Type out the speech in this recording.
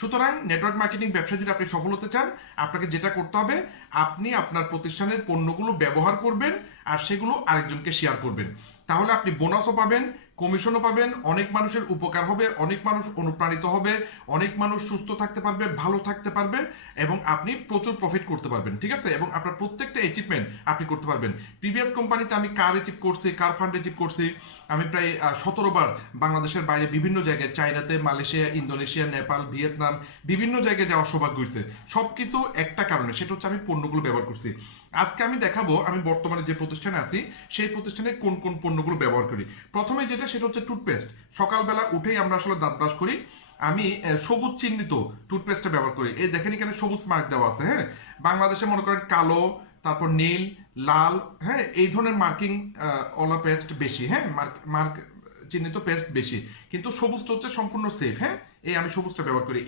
সুতরাং network marketing ব্যবসায় যদি আপনি সফল হতে চান, আপনাকে যেটা করতে হবে, আপনি আপনার প্রতিষ্ঠানের পণ্যগুলো ব্যবহার করবেন আর সেগুলো আরেকজনকে শেয়ার করবেন। তাহলে আপনি বোনাসও পাবেন, কমিশনও পাবেন, অনেক মানুষের উপকার হবে, অনেক মানুষ অনুপ্রাণিত হবে, অনেক মানুষ সুস্থ থাকতে পারবে, ভালো থাকতে পারবে, এবং আপনি প্রচুর প্রফিট করতে পারবেন। ঠিক আছে? এবং আপনার প্রত্যেকটা অ্যাচিভমেন্ট আপনি করতে পারবেন। প্রিভিয়াস কোম্পানিতে আমি কার অ্যাচিভ করছি, কার ফান্ড অ্যাচিভ করছি, আমি প্রায় 17 বার বাংলাদেশের বাইরে বিভিন্ন জায়গায়, চায়নাতে, মালয়েশিয়া, ইন্দোনেশিয়া, নেপাল, ভিয়েতনাম, বিভিন্ন জায়গায় যাওয়ার সৌভাগ্য হয়েছে। সবকিছু একটা কারণে, সেটা হচ্ছে আমি পণ্যগুলো ব্যবহার করছি। আজকে আমি দেখাবো আমি বর্তমানে যে প্রতিষ্ঠানে আছি সেই প্রতিষ্ঠানে কোন কোন পণ্যগুলো ব্যবহার করি। প্রথমে যেটা, সেটা হচ্ছে টুথপেস্ট। সকালবেলা উঠেই আমরা আসলে দাঁত ব্রাশ করি, আমি সবুজ চিহ্নিত টুথপেস্টটা ব্যবহার করি। এই দেখেন এখানে সবুজ মার্ক দেওয়া আছে। হ্যাঁ, বাংলাদেশে মনে করেন কালো, তারপর নীল, লাল, হ্যাঁ, এই ধরনের মার্কিং ওলা পেস্ট বেশি। হ্যাঁ, মার্ক চিহ্নিত পেস্ট বেশি, কিন্তু সবুজটা হচ্ছে সম্পূর্ণ সেফ। হ্যাঁ, এই আমি সবুজটা ব্যবহার করি।